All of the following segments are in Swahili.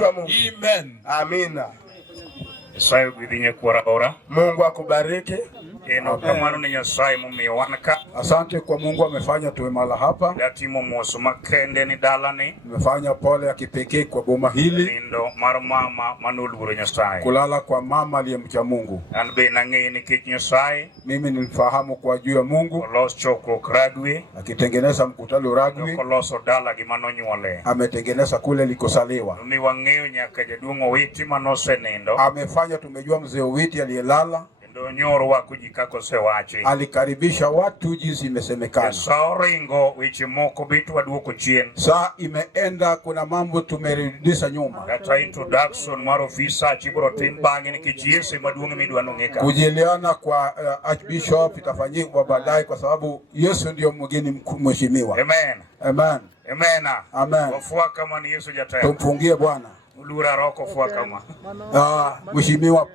Watumishi wa Mungu. Amen. Amina. Nyasaye gwidhinye kwara ora. Mungu akubariki. Kamano ni Nyasaye mumiyo wan ka. Asante kwa Mungu amefanya tuwe mahali hapa. Datimo mos makende ni dalani. Amefanya pole ya kipekee kwa boma hili. Nindo mar mama manoluoro Nyasaye. Kulala kwa mama aliyemcha Mungu. An be nang'eyo nikech Nyasaye. Mimi nilifahamu kwa juu ya Mungu. Olos chokruok Ragwe. Akitengeneza mkutano Ragwe. Oloso dala gi manonyuole. Ametengeneza kule likosaliwa. Omi wang'eyo nyaka jaduong' Owiti manosenindo. Amefanya tumejua mzee Owiti aliyelala. Nyoro wako jikako sewachi. Alikaribisha watu jinsi imesemekana. Soringo wichi moko bitu waduoko chien. Saa imeenda kuna mambo tumerudisha nyuma. Kata introduction maro ofisa chiburo timbangi ni kichiese maduongi midwano ngeka. Kujeliana kwa Archbishop itafanyika baadaye kwa sababu Yesu ndio mgeni mheshimiwa. Amen. Amen. Amen. Amen. Wafua kama ni Yesu jataya. Tumfungie Bwana. Ulura roko fua kama. Mheshimiwa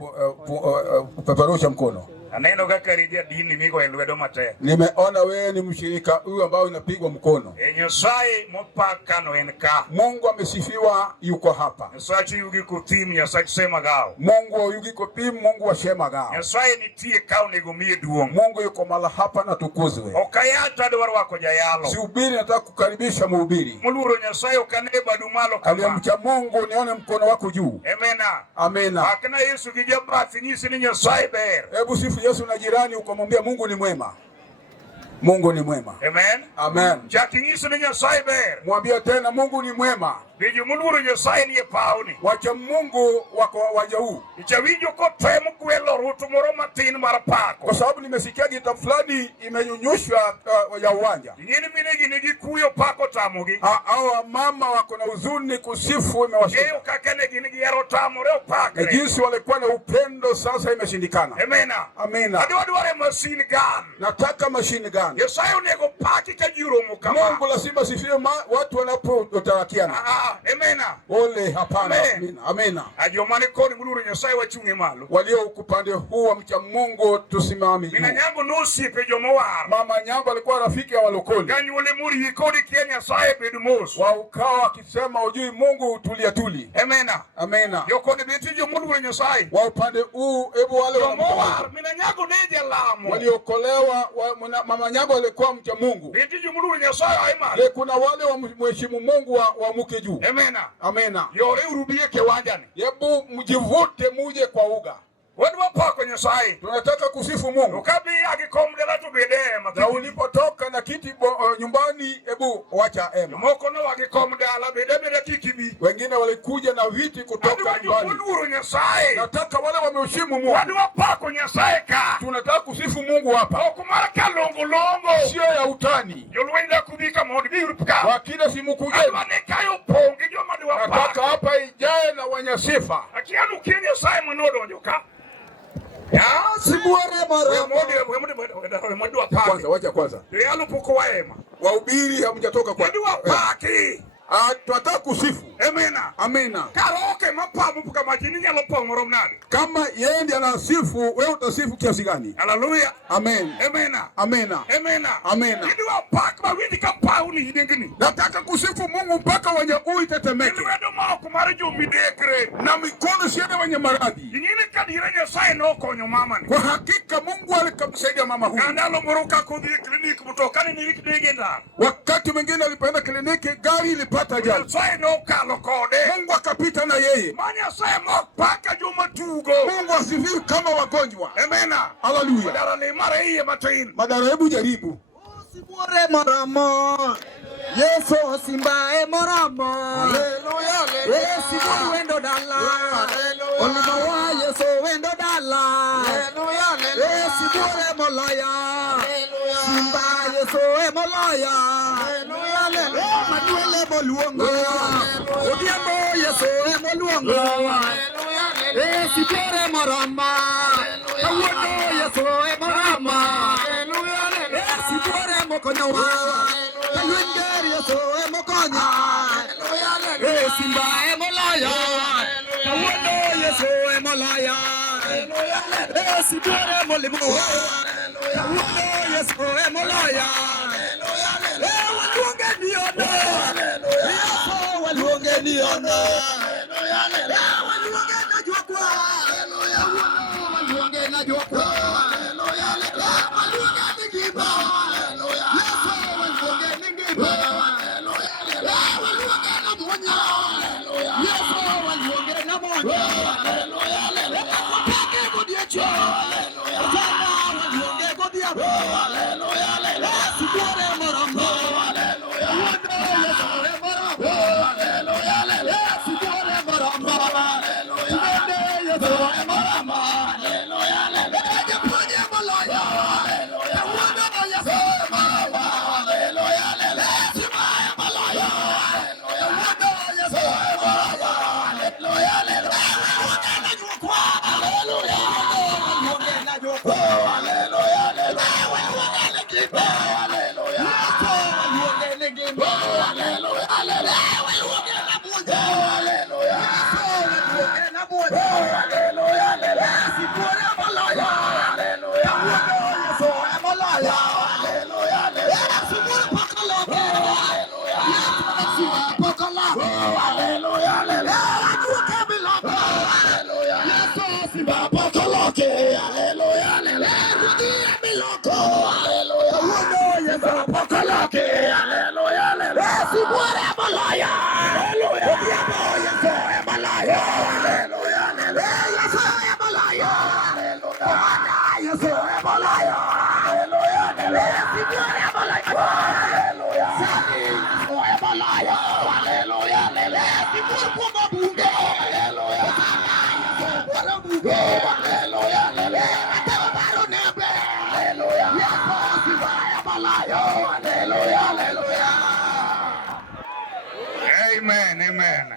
peperusha mkono. Aneno kakaribia dini miko elwedo mate. Nimeona wewe ni mshirika huyu ambao unapigwa mkono. Nyasaye mopaka no enka. Mungu amesifiwa yuko hapa. Nyasaye yugi kutim Nyasaye sema gao. Mungu yugi kupim Mungu washema gao. Nyasaye nitie kao nego mie duong. Mungu yuko mala hapa na tukuzwe. Okayata dwaro wako jayalo. Sihubiri nataka kukaribisha mhubiri. Muluro Nyasaye okaneba dumalo kama. Aliyemcha Mungu nione mkono wako juu. Amena. Amena. Akina Yesu kijaba finyisi ni Nyasaye ber. Hebu sifu Yesu na jirani ukamwambia Mungu ni mwema. Mungu ni mwema. Amen. Amen. Chakinyisi ni Nyasaye ber. Mwambie tena Mungu ni mwema. Biju muluro Nyasaye ni pauni. Wacha Mungu wako wajau. Ichawijo ko temo kwelo rutu moro matin marapako. Kwa sababu nimesikia gita fulani imenyunyushwa ya uwanja. Nyini minegi nigi kuyo pako tamugi. Hawa mama wako na huzuni kusifu imewashinda. Yeo kakene nigi yaro tamore opakre. Jinsi walikuwa na upendo sasa imeshindikana. Amena. Amena. Adware machine gun. Nataka machine gun. Nyasaye unego paki kajuro mukama. Mungu lazima sifiwe watu wanapotarakiana. Amena. Ole hapana. Amina. Amina. Ajomane koni muluro Nyasaye wachunge malo. Walio upande huu wa mcha Mungu tusimame. Mina nyango nosi pe jomowar. Mama nyango alikuwa rafiki ya walokoli. Ganyule muri yikodi kia Nyasaye bedumos. Wa ukawa akisema ujui Mungu tulia tuli. Amena. Amena. Yokoni beti jomuluro Nyasaye. Wa upande huu ebu wale jomowar. Mina nyango neja lamo. Waliokolewa mama nyango alikuwa mcha Mungu. Beti jomuluro Nyasaye aima. Le kuna wale wa mheshimu Mungu wa muke juu. Amena. Amena. Yore urubie kiwanjani. Hebu mjivute muje kwa uga. Wadwa pako Nyasaye. Tunataka kusifu Mungu. Ukabi akikomdela tubedema. Na ulipotoka na kiti nyumbani hebu wacha ema. Moko no akikomdela bedebe kikibi. Wengine walikuja na viti kutoka nyumbani. Nyasaye. Nataka wale wameheshimu Mungu. Wadwa pako Nyasaye ka. Tunataka kusifu Mungu hapa. Okumara longo. Sio ya utani. Yolwenda kubika modi birupuka. Wakina simu kuje. Adwanekayo pongi joma dwa pako. Nataka hapa ijae na wanyasifa. Akianu Kenya Nyasaye mnodo njoka. Sibuore maramo. Mwadua paki. Kwanza wacha kwanza. Yalu puko waema. Wahubiri hamjatoka kwa. Mwadua paki. Tunataka kusifu. Amena. Amena. Karoke mapamu puka majini nyalo pongoro mnadi. Kama yeye ndiye anasifu, wewe utasifu kiasi gani? Haleluya. Amen. Amena. Amena. Amena. Amena. Ndio paki mawindi kapauni hidengini. Nataka kusifu Mungu mpaka wenye uitetemeke. Ndio mao kumara jumbi dekre. Na mikono siende wenye maradhi. Nyingine kadira Nyasaye no konyo mama ni. Kwa hakika Mungu alikamsaidia mama huyu. Kandalo muruka kudhi kliniki mutokani ni wikidegenda. Wakati mwingine alipoenda kliniki gari ilipata ajali. Nyasaye no kalo kode. Mungu akapita na yeye. Nyasaye mo paka juma tugo. Mungu asifiwe kama wagonjwa. Amena. Haleluya. Madara ni mara hii matain. Madara hebu jaribu. Sibuore maramo. Yesu simbae maramo. Haleluya. Sibuore wendo dala. Haleluya. Olimawa Yesu wendo dala. Haleluya. Sibuore molaya. Haleluya. Simba Yesu molaya. Haleluya. Manuele moluongo. Odiambo Yesu moluongo. Haleluya. Sibuore marama. Kawono Yesu marama. Haleluya. Sibuore mokonyawa. Kalwengeri Yesu mokonya. Haleluya. Simba molaya. Kawono Yesu molaya. Haleluya. Sibuore molimo. Kawono Yesu molaya. Waluonge niono. Yesu waluonge niono. hallelujah, hallelujah. Sibore marama, hallelujah. Wodo Yesu marama, hallelujah, hallelujah. Sibore marama, hallelujah. Wodo Yesu marama, hallelujah, hallelujah. Japonya malaya, hallelujah. Wodo Yesu marama, hallelujah, hallelujah. Sibaya malaya, hallelujah. Wodo Yesu marama, hallelujah, hallelujah. Hallelujah, Amen, amen.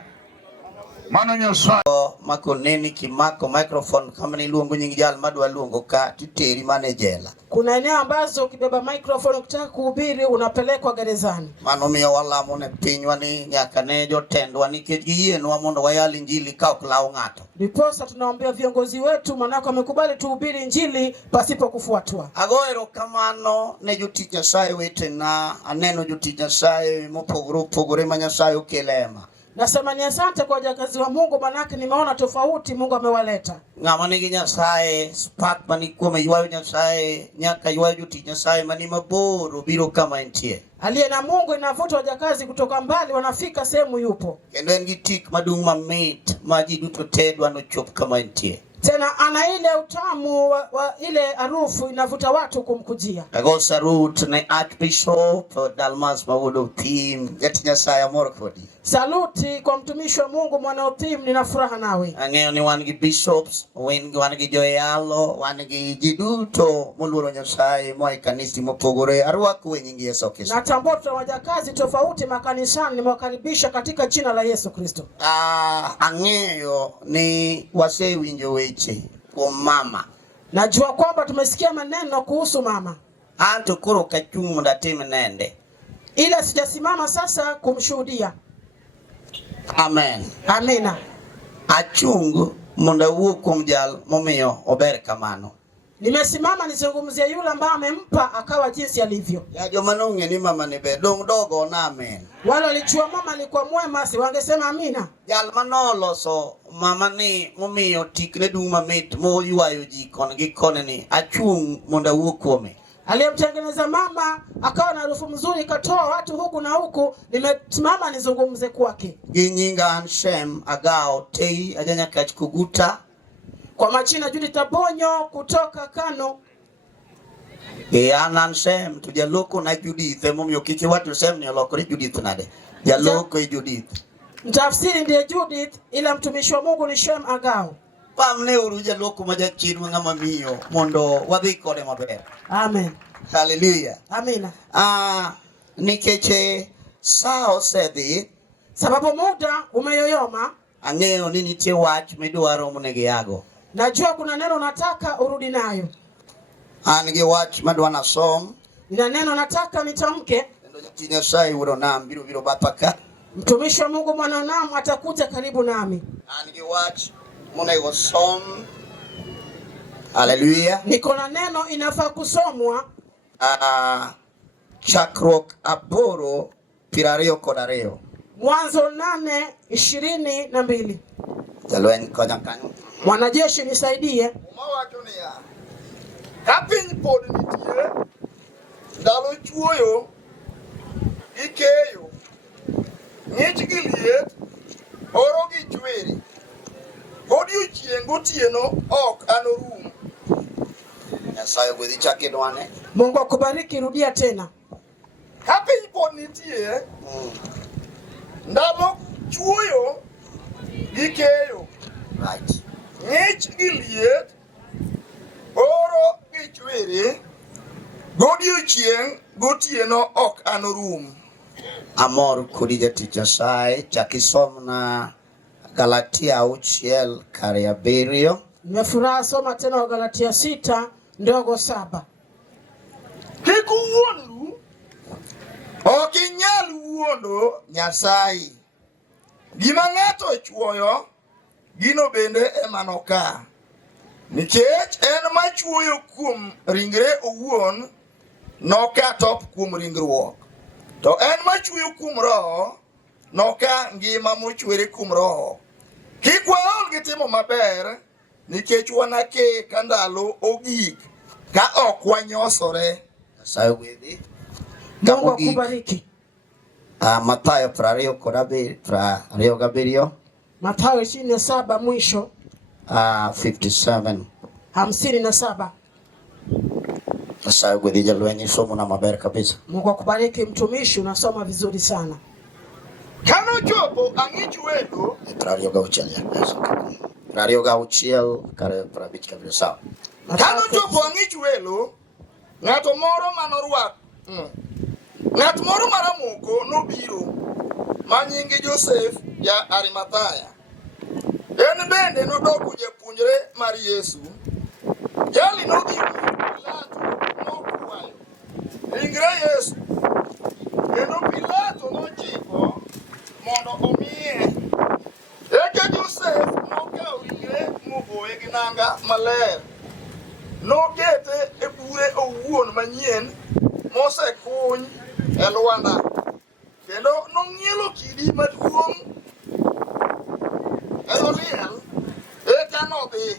Mano Nyasaye mako neni kimako microphone kama ni luongo nyingi jal madwa luongo ka titeri mane jela. Kuna eneo ambazo ukibeba microphone ukitaka kuhubiri unapelekwa gerezani. Mano miyo walamo ne pinywa ni nyaka ne jotendwa nikech giyienwa mondo wayal injili ka ok law ng'ato. Ndiposa tunaombea viongozi wetu manako wamekubali tuhubiri injili pasipo kufuatwa. Agoero kamano ne jotich Nyasaye wetena, aneno jotich Nyasaye mopogore opogore ma Nyasaye okelema. Nasema ni asante kwa wajakazi wa Mungu manake nimeona tofauti Mungu amewaleta. Ng'ama nigi Nyasaye spark mani kuome ywayo Nyasaye nyaka ywayo jotich Nyasaye mani mabor biro kama entie. Aliye na Mungu inavuta wajakazi kutoka mbali wanafika sehemu yupo. Kendo en gi tik madung' mamit ma ji duto te dwano chop kama entie. Tena ana ile utamu wa ile harufu inavuta watu kumkujia. Ago sarut ne Archbishop Dalmas Mawuodo Thim jatich Nyasaye amor kodi. Saluti kwa mtumishi wa Mungu mwana Thim, nina furaha nawe. Ang'eyo ni wan gi bishops, wan gi joyalo, wan gi ji duto moluoro Nyasaye moa e kanisa mopogore. Arwako e nying Yesu Kristo. Natambua tuna wajakazi tofauti makanisani, nimewakaribisha katika jina la Yesu Kristo. Ang'eyo ni wasewinjo weche kuom mama. Najua kwamba tumesikia maneno kuhusu mama. Anto koro kachung' mondo atim nende. Ila sijasimama sasa kumshuhudia. Amen. Amina. Achung' mondo awuo kuom jal momiyo ober kamano. Nimesimama nizungumzie yule ambaye amempa akawa jinsi alivyo. Ya joma nong'e ni mama ni ber dong' dogo na amen. Wale walijua mama alikuwa mwema, si wangesema amina. Jal manoloso mama ni momiyo tikne dung' mamit moywayo ji koni gi koni ni achung' mondo awuo kuome. Aliyemtengeneza mama akawa na harufu mzuri katoa watu huku na huku, nimesimama nizungumze kwake. Gi nyinga Anshem Agao Tei ajanyakach Kuguta. Kwa majina Judith Abonyo kutoka Kano. Anshem tujaloko na Judith momiyo kiki watu sem ni olokore Judith nade. Jaloko e Judith. Mtafsiri ndiye Judith ila mtumishi wa Mungu ni Shem Agao. Pamne uru jaloko majachirwa ng'ama miyo mondo wadhi kode maber. Amen. Hallelujah. Amina. Nikeche sao sedhi sababu muda umeyoyoma. Ang'eyo ni nitie wach midwaro monegi yago. Najua kuna neno nataka urudi nayo. An gi wach madwana som. Nina neno nataka nitamke. Kendo jatich Nyasaye wuoro nam biro bataka. Mtumishi wa Mungu mwana nam atakuja karibu nami. An gi wach monego som. Hallelujah. Niko na neno inafaa kusomwa. Chakruok 8:22. Mwanzo 8:22. Jalwen konya kanyo. Mwanajeshi nisaidie. Umawacho niya, ka piny pod nitie, ndalo chuoyo, ikeyo, ng'ich gi liet, oro gi chwiri, godiochieng' gotieno ok anorum. Nyasaye gwedhi chake dwane. Mungu akubariki, rudia tena. Kapiny pod nitie ndalo chuoyo gi keyo, Right. ng'ich gi liet, oro gi chwiri, godiochieng' gotieno ok anorum. Amor kodi jatich Nyasaye, chak isomna Galatia 6:7. Nimefuraha, soma tena Wagalatia 6:7. Kik uwuondru, ok inyal wuondo Nyasaye. Gima ng'ato ochuoyo, gino bende ema noka. Nikech en machuoyo kuom ringre owuon, noka top kuom ringruok. To en machuoyo kuom roho, noka ngima mochwere kuom roho. Kik waol gi timo maber, nikech wanake ka ndalo ogik, ka ok wanyosore. Nyasaye gwedhi. Mungu akubariki. Mathayo 20:27. Mathayo 27 mwisho 57. 57. Nyasaye gwedhi jalwenyi, somo na maber kabisa. Mungu akubariki mtumishi, unasoma vizuri sana. Kanochopo ang'ich welo, 26 kare 50 kabisa. kanochopo ang'ich welo, ng'at moro maramoko nobiro, ma nyinge Joseph ja Arimathaya. En bende nodoko japuonjre mar Yesu. Jali nodhi Pilato nokwayo ringre Yesu, kendo Pilato nochiko mondo omiye. Eka Joseph nokawo ringre moboye gi nanga maler, nokete e bure owuon manyien mosekuny e lwanda, kendo nong'ielo kidi maduong' e liel. Eka nodhi.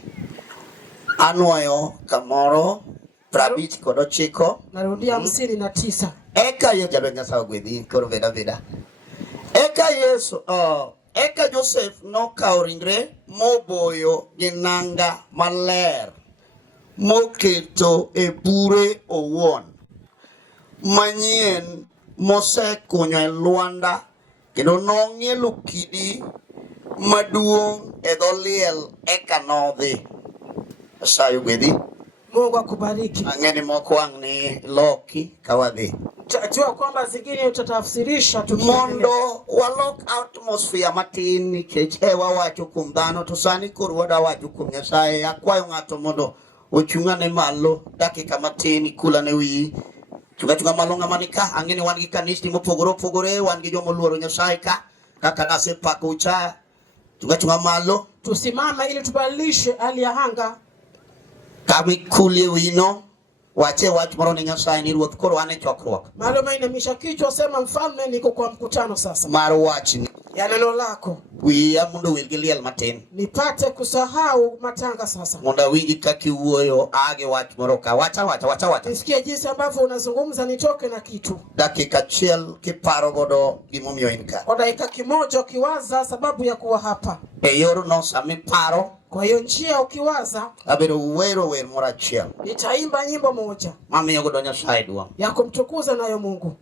Anwoyo kamoro 59. Narudia 59. Eka jalwenyi Nyasaye gwedhi, koro veda. Eka Joseph nokawo ringre moboyo gi nanga maler, moketo e bure owuon manyien mosekunyo e lwanda, kendo nong'ielo kidi maduong' e dho liel. Eka nodhi. Nyasaye gwedhi. Mungu akubariki. Ang'eni moko wang' ni loki kawadhi. Jua kwamba zingine utatafsirisha Mondo walok atmosphere matin, nikech hewa wacho kuom dhano, to sani koro wada wacho kuom Nyasaye. Akwayo ng'ato mondo ochung'ane malo dakika matin, ikulane wiyi. Chunga malo ng'ama ni ka. Ang'eni wan gi kanisni mopogore opogore, wan gi jomo luoro Nyasaye ka. Kaka nasepako ucha. Chunga malo. Tusimama ili tubadilishe hali ya anga. Kami kulie wino. Wache wach moro ni Nyasaye ni ruoth, koro ane chokruok. Malo mainamisha kichwa, sema mfalme niko kwa mkutano sasa. Mar wach ni Ya neno lako. wiya mondo wil gi liel matin. Nipate kusahau matanga sasa. Mondo winji kaki wuoyo age wach moro ka. Wacha. Nisikie jinsi ambavyo unazungumza, nitoke na kitu. Dakika achiel kiparo godo gimomiyo in ka. Kwa dakika kimoja ukiwaza sababu ya kuwa hapa. E yorno sami paro, Kwa hiyo njia ukiwaza, abedo wero wer moro achiel nitaimba nyimbo moja mamiyo godo Nyasaye duong'. ya kumtukuza nayo Mungu.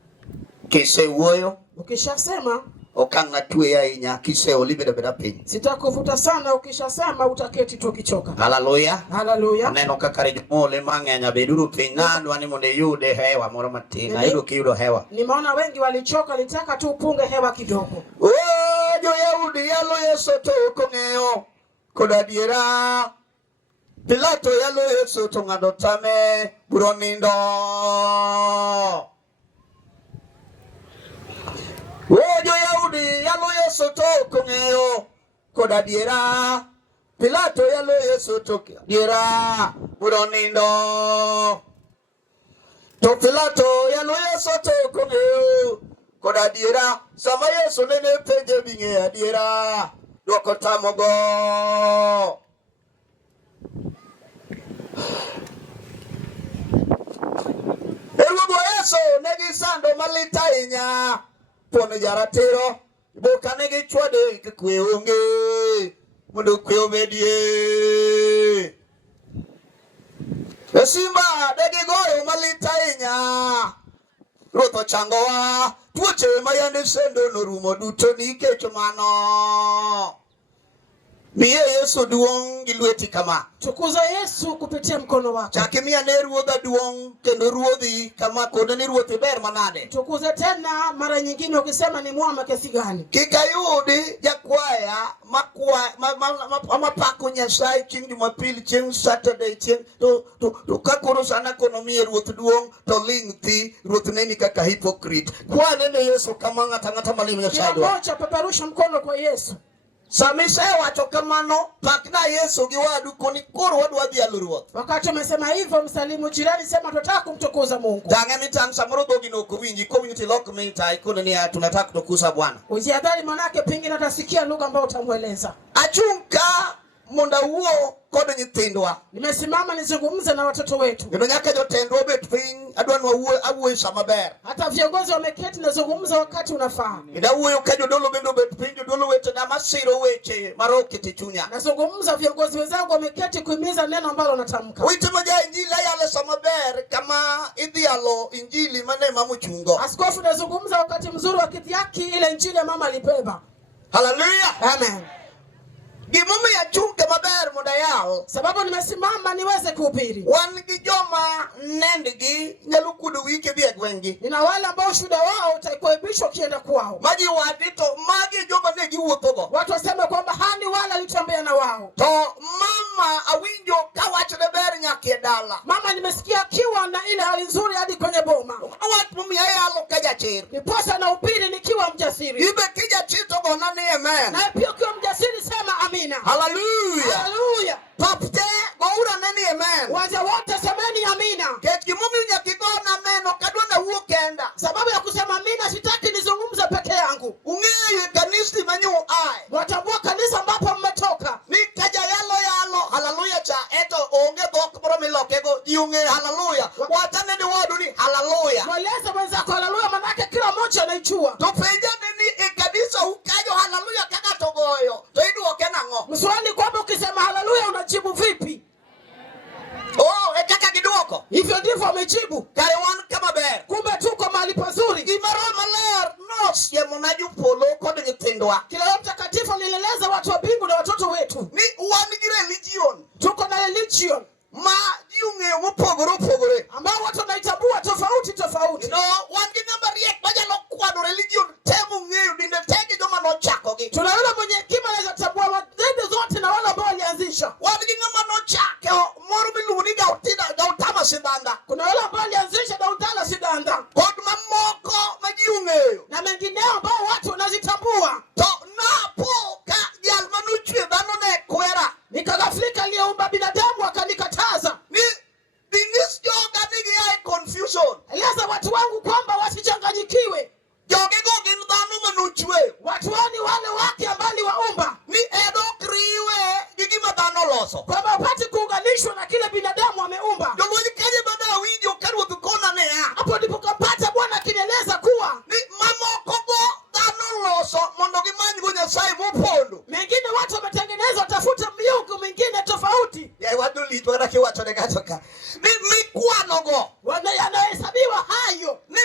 Kisewuoyo Ukishasema okang' natwe ahinya, kiseoli bedo piny. sitakuvuta sana, ukishasema utaketi tu ukichoka. Haleluya. Haleluya. Aneno kaka mole mang'eny abeduru piny, ng'adwa ni mondo iyude hewa moro matin. Ayudo kiyudo hewa. Nimeona wengi walichoka, litaka tu upunge hewa kidogo. Jo-Yahudi yalo Yesu to okong'eyo kod adiera. Pilato yalo Yesu to ng'ado tame biro nindo. Jo-Yahudi yalo Yesu to okong'eyo kod adiera. Pilato yalo Yesu to adiera biro nindo. To Pilato yalo Yesu to okong'eyo kod adiera. Sama Yesu nene penje bing'e adiera, dwoko tamogo. Ruodhwa Yesu negi sando malit ahinya, pono jaratiro, boka negi chwade ka kwe onge, mondo kwe omedie. Simba degi goyo malita inya Ruoth changowa tuoche mayande sendo norumo duto nikech mano. Miye Yesu duong' gi lweti kama. Tukuza Yesu kupitia mkono wako. Chakimia ne ruodha duong' kendo ruodhi kama kodo ni ruothi ber manade. Tukuze tena mara nyingine ukisema ni mwama kiasi gani. Kikayudi jakwaya mapako Nyasaye chieng' Jumapili, chieng' Saturday, chieng' to kakoro sana kono miye ruoth duong' to ling' thi ruoth neni kaka hypocrite. Kwa nene Yesu kama ng'ata malimo Nyasaye. Kila moja peperusha mkono kwa Yesu. Samise wacho kamano pakna Yesu gi wadu koni koro wadwa dhi aluruoth. Wakati umesema hivyo msalimu jirani, sema tunataka kumtukuza Mungu. Tange mitang samoro dogi no kuwinji community lock mita ikono ni tunataka kutukuza Bwana. Ujiadhari manake pengine utasikia lugha ambayo utamueleza. Achunka monda huo kodo nyithindwa. Nimesimama nizungumze na watoto wetu. Ndio nyaka jotendwa bet piny adwanwa awuoyo sama ber. Hata viongozi wameketi nazungumza wakati unafaa. Ida wuoyo ka jodolo bendo bet piny jodolo weche na masiro weche marokete chunya. Nazungumza viongozi wenzangu wameketi kuhimiza neno ambalo natamka. Uitimo ja injili yale sama ber kama idhialo injili mane mamuchungo. Askofu nazungumza wakati mzuri wa kidhiaki ile injili ya mama alibeba. Hallelujah. Amen. Gimome ya chunke maber modayao sababu nimesimama niweze kuhubiri. Wan gi joma nendgi nyalo kudu wike bi agwengi. Nina wale ambao shuhuda wao utaikuaibishwa kienda kwao. Maji wadito magi joma ne giwuothogo. Watu waseme kwamba hani wale alitembea na wao. To mama awinjo kawacho ne ber nyake dala. Mama nimesikia kiwa na ile hali nzuri hadi kwenye boma. Awat mumi ayalo kajachir. Niposa na upili nikiwa mjasiri. Ibe kijachir to bona ni amen. Na pia ukiwa mjasiri sema amina. Hallelujah. Hallelujah. Papte goura nani amen. Waja wote semeni amina. Keki mumi nyakigona meno kadona huo kenda. Sababu ya kusema amina sitaki nizungumze peke yangu. Ungeye kanisa manyu ai. Watambua kanisa ambapo mmetoka. Ni kaja yalo. Hallelujah cha eto onge bok bro milokego diunge hallelujah. Watane ni wadu ni hallelujah. Mweleze mwenzako hallelujah manake kila mmoja anaijua. Tupenya nini kanisa ukajo hallelujah kaka togoyo. To idu okena ngo. Mswali kwamba ukisema hallelujah unajibu vipi? Oh, kaka kiduoko. Hivyo ndivyo amejibu. Kaiwan kama ber. Kumbe tuko mahali pazuri. Gimaro maler nos ye monaju polo kod nyithindwa. Kila mtakatifu alieleza watu wa mbingu na watoto wetu. Ni wan gi religion. Tuko na religion. Ma jiunge mopogore. Ambao watu wanaitambua tofauti. No, wan gi namba riek majalo kwano religion temu ng'eyo dinde tegi joma nochakogi. Tunaona mwenye hekima anaweza tambua wadende zote na wale ambao walianzisha. Wan gi ng'ama nochako moro miluongo ni Gautama Sidanda. Kuna wale ambao walianzisha Gautama Sidanda. Kod mamoko ma ji ong'eyo. Na mengineo ambao watu wanazitambua. To napo ka jal manuchwe dhano ne kwera. Nikagaflika aliyeumba binadamu akanikataza. Ni bingis joga nigi ai confusion. Eleza watu wangu kwamba wasichanganyikiwe. Jogego gin dhano manuchwe. Watu wani wale wake ambali waumba. Ni edo kriwe gi gima dhano loso. Kwamba upate kuunganishwa na kile binadamu ameumba. Jolwenyi kaje bada winjo ka ruoth kona ne ya. Hapo ndipo kapata Bwana akinieleza kuwa Ni mamoko go dhano loso mondo gimany go Nyasaye mopondo. mengine watu wametengeneza tafuta miungu mingine tofauti. Ya wadu litwa na kiwacho ne katoka. Ni kwano go. Yanahesabiwa hayo. Ni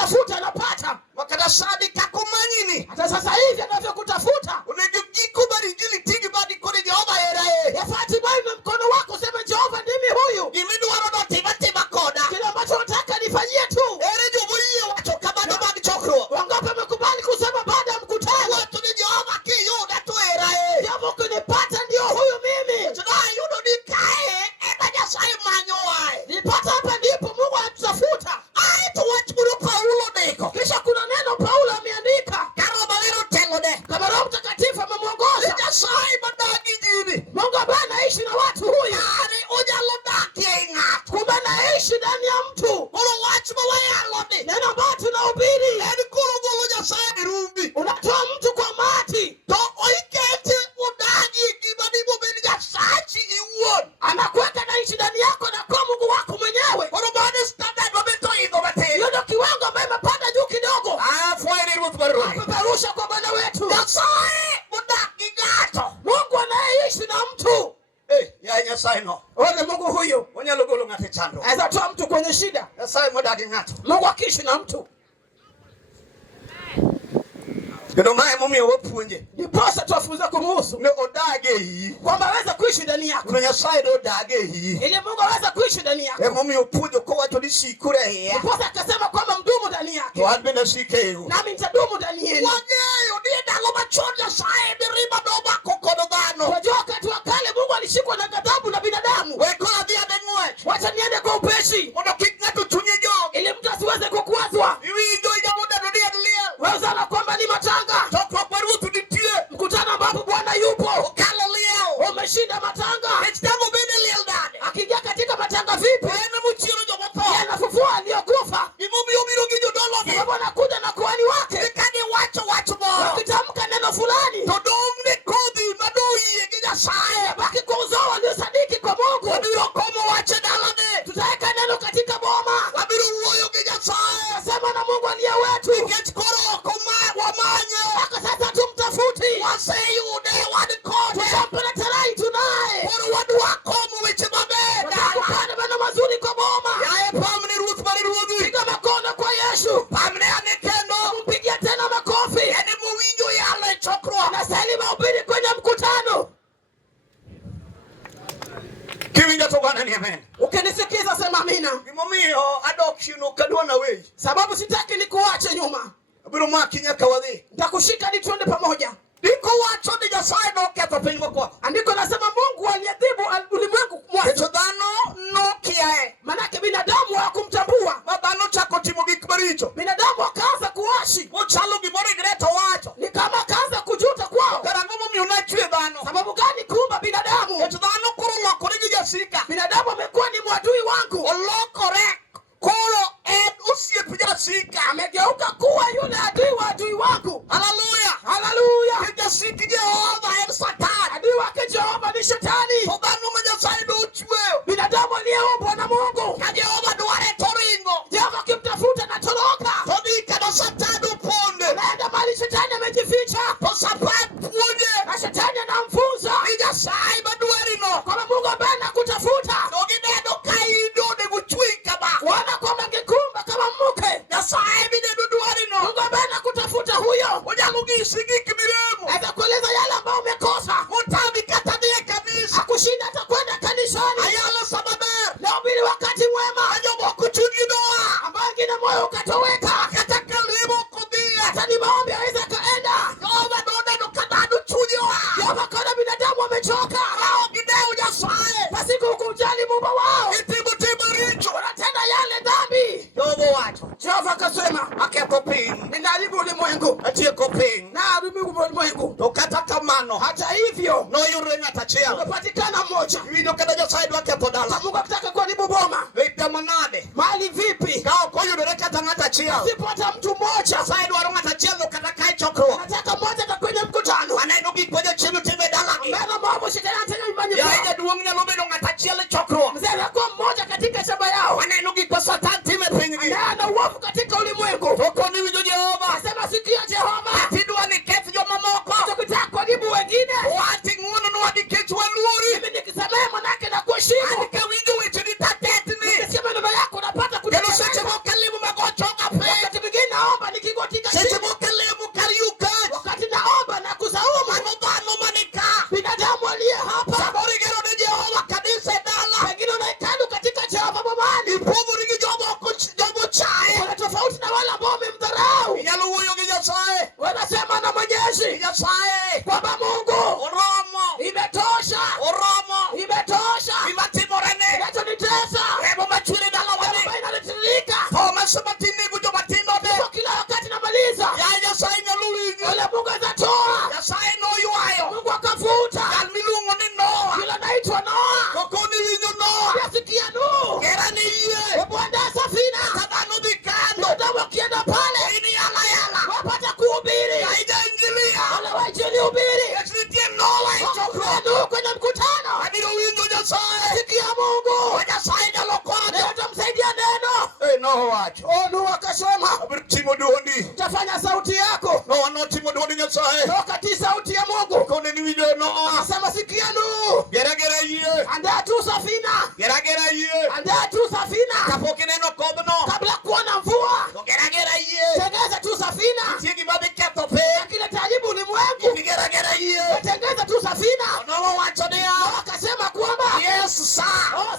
akitafuta anapata. Makata sadika kumanyini. Hata sasa hivi anavyokutafuta. Unajikubali jili tigi badi kuni Jehova erae. Yafati bali na mkono wako sema Jehova ndimi huyu. Gimidu warodo tiba koda. Kile ambacho unataka nifanyie tu. Ere jubuye wacho kabado bagi chokro. Wangapi wamekubali kusema baada ya mkutano? Watu ni Jehova kiyo datu erae. Jehova kunipata ndio huyu mimi. Tudai yudo dikae. Eba Nyasaye manyo wae. Nipata hapa ndipo Mungu anatutafuta. Ai tuwachiburu Paulo deko. Kisha kuna neno Paulo ameandika. Karo balero telo de. Kama Roho Mtakatifu amemwongoza. Nyasaye badagi jini. Mungu ambaye anaishi na watu huyu. Ari ujalo daki ingat. Kumbe anaishi ndani ya mtu. Kuro wachibu wayalode. Neno ambalo tunahubiri. Edi kuro gulu Nyasaye ni rumbi. Unatoa mtu kwa mati. To oikete udagi kibadibu bini Nyasachi iwon. Anakuweka naishi ndani yako na kwa Mungu wako mwenyewe. Kuro bani standard wabeto igo bate. Hiyo ndio kiwango ambayo imepanda juu kidogo. Fuere ruth baroni. Peperusha kwa Bwana wetu. Nyasaye udagi gato. Mungu anayeishi na mtu. Ya Nyasaye no. Ole Mungu huyu. Onyalo golo ngate chando. Aweza toa mtu kwenye shida. Nyasaye modagi ngato. Mungu akiishi na mtu. Kendo mae mumi opuonje. Ndiposa tuwafunza kumuhusu. Ne odage hii. Kwamba aweza kuishi ndani yako. Kuna Nyasaye do odage hii. Ili Mungu aweza kuishi ndani yako. Mumi opuonjo ko wacho ni sikure hii. Ndiposa akasema kwamba mdumu ndani yake. To anbe na sikeyo. Nami nitadumu ndani yenu. Wangeyo ni ndalo machon Nyasaye biriba doba kokodo dhano. Wajua wakati wa kale Mungu alishikwa na ghadhabu na binadamu. Wekola dhia dengwech. Wacha niende kwa upeshi. Mono kiknatu chunye jog. Ili mtu asiweze kukwazwa. Iwi ijo ija muda dunia dunia. Wawezana kwamba ni matanga. Tokwa parutu nitie. Mkutano ambapo Bwana yupo. Ukala leo. Umeshinda matanga. Echtango bene liel dade. Akiingia katika matanga vipi? Ene muchiro jo mopo. Yeye anafufua aliyokufa. Imumi umiro gijo dolo. Sababu anakuja na kuhani wake. Ikani wacho mo. Wakitamka neno fulani. Todongne kodi madoi gija sae. Baki kwa uzao waliosadiki kwa Mungu. Wabiro komo wache dalane. Tutaweka neno katika boma. Wabiro uoyo gija sae. Sema na Mungu aliye wetu. Ikech koro kuma wamanye. Mpaka sasa tumtafuti. Waseyu de wadikote. Tushampele tarai tunaye. Koro wadu wakomo weche mabeda. Watakupana maneno mazuri kwa boma. Yae pamne ruth bari ruodhi. Piga makono kwa Yesu. Pamne ane kendo. Mpigia tena makofi. Ene muwinjo yale chokro. Anastahili mahubiri kwenye mkutano. Kiwinja to wana ni amen. Ukinisikiza sema amina. Gimomiyo adoption kadwana wei. Sababu sitaki nikuache nyuma. Abiro maki nyaka wadhi. Nitakushika ni tuende pamoja. Diko wacho ni Nyasaye no ketho piny mokwako. Andiko nasema Mungu aliadhibu ulimwengu mwanzo. Kecho dhano no kiae. Manake binadamu hawakumtambua. Ma dhano chako timo gik maricho. Binadamu akaanza kuashi. Mochalo gimoro igreto wacho. Ni kama akaanza kujuta kwao. Karango momiyo nachwe dhano. Sababu gani kuumba binadamu? Kecho dhano koro lokore gi jasika. Binadamu amekuwa ni mwadui wangu. Olokore koro en osiep jasika. Amegeuka kuwa yule adui wa adui wangu. Hallelujah. Hallelujah. Jasiki Jehova en Satan. Adui wake Jehova ni shetani. To dhano ma Nyasaye nochweyo. Binadamu aliyeumbwa na Mungu. Ka Jehova dware toringo. Jehova kimtafuta na toroka. Todhi kada Satan oponde. Naenda mali shetani amejificha. To Satan puonje. Na shetani anamfunza. Ni Nyasaye madwari no. Kama Mungu ambaye anakutafuta. Dogineno ka ido de buchwi kama. Wana kwamba ngekumba kama mke. Nyasaye binedo dwari no. Mungu ambaye anakutafuta huyo. Onyalo gisi gik miremo. Aweza kueleza yale ambayo umekosa. Motami kata dhie kanisa. Akushinda hata kwenda kanisani. Ayalo sababer. Nahubiri wakati mwema. Ajomoko chunyi doa. Ambayo wengine moyo ukatoweka. Kata kalimo kodhia. Hata ni maombi aweza kaenda. Jehova noneno kadado chunyi wa. Jehova kaona binadamu wamechoka. Kao gideo Nyasaye. Pasiku kumjali Muumba wao. Itimo richo. Wanatenda yale dhambi. Jehova wacho. Jehova akasema, Aketho piny. ninaharibu ulimwengu. Atieko piny. Naharibu ulimwengu. To kata kamano. Hata hivyo, Noyudre ng'at achiel. umepatikana mmoja. Iwinjo kada Nyasaye dwa ketho dala. Mungu akitaka kuharibu boma. Vita manade. Mali vipi? Ka ok oyudore kata ng'at achiel. Sipo hata mtu mmoja. Nyasaye dwaro ng'at achiel no kata ka chokruok. Nataka mmoja ka kwenye mkutano. Aneno gik ma jochiel timo e dalagi. Mbona mambo shetani anataka nyumbani Yaye kwao? jaduong' nyalo bedo ng'at achiel e chokruok. Mzee anakuwa mmoja katika shamba yao. Aneno gik ma Satan timo e pinygi. Na ana uovu katika ulimwengu. To koni winjo Jehova. Asema sikia Jehova. Tidwa ni keth jomamoko. Tukitaka kuharibu wengine. Wati ng'uono nikech waluori. Mimi nikisamehe manake na kuheshimu. Ka winjo weche ni tatetni. Nikisema neno yako napata Kendo seche kutetemeka. moko kalimo magochoka pe. Wakati mwingine timo duondi. Utafanya sauti yako. Noah notimo duondi Nyasaye. Wakati sauti ya Mungu. Kone ni winjo Noah. Asema sikia Nuhu. Gera yie. Andaa tu safina. Gera yie. Andaa tu safina. Kapok ineno kodhno. Kabla kuona mvua. To gera yie. Tengeza tu safina. Nitie gima dhi ketho piny. Kile tajibu ulimwengu. Gera yie. Tengeza tu safina. Noah wacho niya. Akasema kwamba Yes sir.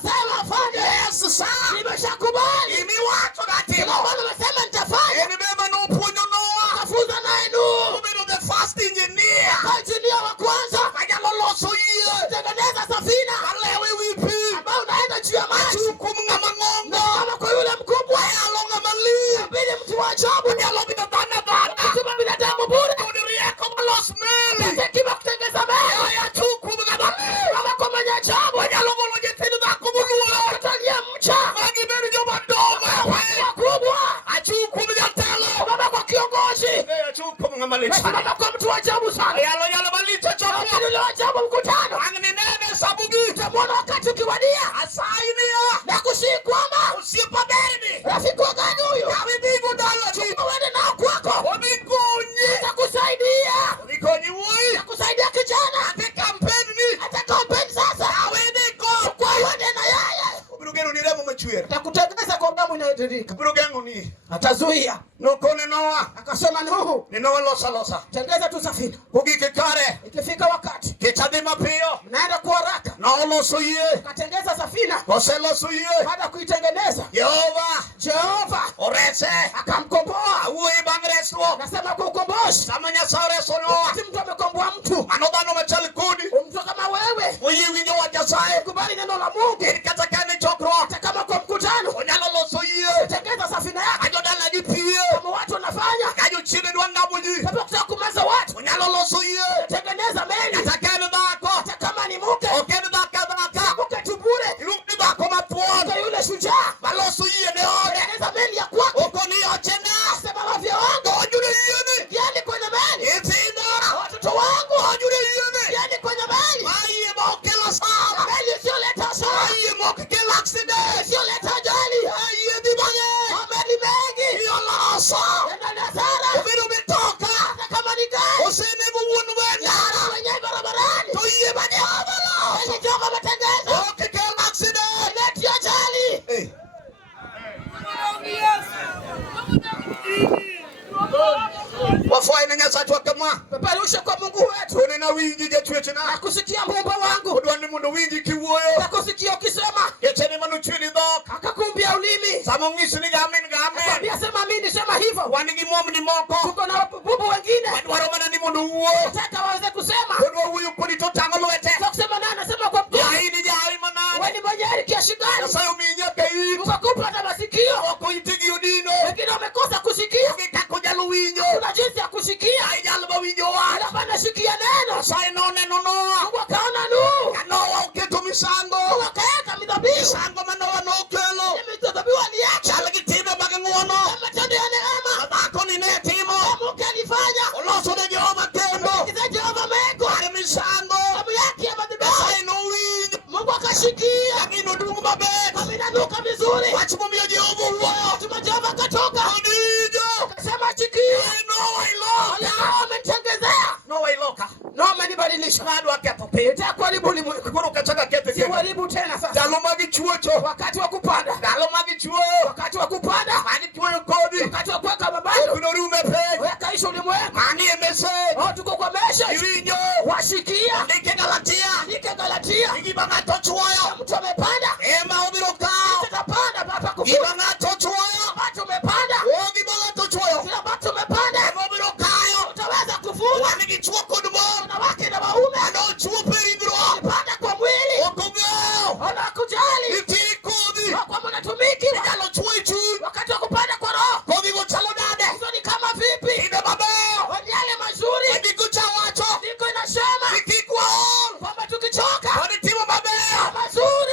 Sema fanya. Yes sir. Nimeshakubali. Imiwacho natimo. Bwana amesema nitafanya. Eni bema nopuonjo Noah. Kafunza naye Nuhu. Obedo the first engineer. Injinia wa kwanza. Manyalo loso yie. Tengeneza safina. Alewe wi pi. Ambao unaenda juu ya maji. Chukum ng'ama ng'ongo. Kama kwa yule mkubwa. Ayalo ng'ama li. Inabidi mtu wa ajabu. Nyalo bido dhana. Kama binadamu bure. Rieko malos meli. Hekima kutengeza meli. Aya chukum ng'ama li. Kama kwa mwenye ajabu. Nyalo golo nyithindo dhako moluoro. Katalia mcha. Magi bedo joma dongo. Wakubwa. Achukum jatelo. Kama kwa kiongozi. Achukum ng'ama li. Kama kwa mtu wa ajabu sana. Yalo malicho chopo. Yule wa ajabu mkutano. Angni nene sabugi. Utamwona wakati ukiwadia. Asainia. Na kusihi kwamba. Usiepa beni. Rafiki wa gani huyu? Kawidigu dala chi. Uende nao kwako. Obikonye. Atakusaidia. Obikonye woi. Atakusaidia kijana. Ate kampeni ni. Hata kampeni sasa. Awediko. Kwa uende na yeye. Obirugeno ni remo machuer. Atakutengeneza kwa damu inayotiririka. Obirugeno ni. Atazuia. Nokone Noah. Akasema Nuhu. Ni Noah losa. Tengeza tu safina. Ugike kare. Ikifika wakati. Kichadhi mapiyo. Mnaenda kwa haraka. Noah loso yie. Katengeza safina. Kose loso yie. Baada kuitengeneza. Jehova. Orese. Akamkomboa. Uwe bang reswo. Nasema kwa ukombozi. Sama Nyasaye reso Noah. Wakati mtu amekomboa mtu. Anodhano machali kudi. Mtu kama wewe. Uye winyo wa Nyasaye. Kubali neno la Mungu. Kata kane chokro. Hata kama kwa mkutano. Onyalo loso yie. Tengeza safina yako. Ajodala di piye. Kama watu wanafanya. Kajo chine dwa ngabuji. Kama kutaka kumeza watu. Onyalo loso yie. Tengeneza meli. Kata kane dhako. Hata kama ni mke. Okene dhaka. Mke tu bure. Ilukni dhako mathuon. Kwa yule shujaa. Baloso yie ne ode. Tengeneza meli ya kwako. Oko ni ochena. Sema wafya wangu. Ojure yie ni. Yaani kwenye meli. Itinda. Watoto wangu. Ojure yie ni. Yaani kwenye meli. Maiye mokela sala. Meli isiyoleta hasara. Maiye mokela accident. Isiyoleta ajali. Maiye dibanye. Meli mengi. Iyo loso. Yana hasara. Ubiru bitoka. Hata kama ni gani. Osene buwunu wenda. Yana wenyewe barabarani. To iye banye avalo. Meli joka matengeza. Okikela accident. Leti ajali. Hey. Wafai na Nyasaye wakama. Peperusha kwa Mungu wetu. Tune na winji jachwechena. Nakusikia Muumba wangu. Odwani mundo winji kiwuoyo. Nakusikia ukisema. Yechene manu chwili dhok. Akakumbia ulimi. Samo ngisi ni gamen. Akwambia sema mimi sema hivyo. Wanigi mom ni moko. Tuko na bubu wengine. Wadwaro mana ni mundo uwo. Nataka waweze kusema. Odwa huyu kuni to tango lwete. Sio kusema nani anasema kwa mkono. Jai manani. Wewe ni mwenye heri kiasi gani? Nyasaye uminya kei. Ukakupa hata masikio. Oko itigi udino. Wengine wamekosa kusikia. Ukitako jalu winyo. Kuna jinsi ya kusikia. Haijalo ba winyo wa. Anapanda sikia neno. Nyasaye no neno Noah. Mungu akaona Nuhu. Noah uketo misango. Mungu akaeka midhabihu. Misango manoa no kelo. Midhabihu aliacha. Chala kitime bage nguono. Matendo ya neema. Madhako ni netimo. Mungu alifanya. Oloso ne Jehova kendo. Kiza Jehova meko. Are misango. Sababu yake ya madhabihu. Nyasaye no winyo. Mungu akashikia. Lakini dungu mabet. Aminanuka vizuri. Wachumumio Jehova uwo. Tuma Jehova akatoka. Odijo. Akasema chikia. Noah iloka. Alikuwa amenitengezea. Noah iloka. Noah amenibadilisha. Nadu aketo pe. Nitakuharibu ulimwengu. Kuro kachaka kete kete. Siharibu tena sasa. Dalo magi chuocho. Wakati wa kupanda. Dalo magi chuoyo. Wakati wa kupanda. Mani chuoyo kodi. Wakati wa kuweka mabando. Kuno rume pe. Weka isho ulimwengu. Mani emese. Tuko kwa mesha. Iwinyo. Washikia. Nike Galatia. Nike Galatia. Igibangato chuoyo. Mtu amepanda. Ema obiro kao. Tutapanda baba kufuta. Igibangato chuoyo. Watu umepanda. Ogibangato chuoyo. Kila watu umepanda. Ema obiro kayo. Utaweza kufuta. Wanigi chuo kudumo. Wanawake na waume. Ano chuo perindro. Panda kwa mwili. Okogao. Ona kujali. Iti kodi. Kwa mnatumiki. Igalo chuo ichu. Wakati wa kupanda kwa roho. Kodi gochalo dade. Hizo ni kama vipi? Ide babao. Wanyale mazuri. Adiku chawacho. Ndiko inasema. Ikikwa on. Kwamba tukichoka. Kodi timo babao. Mazuri.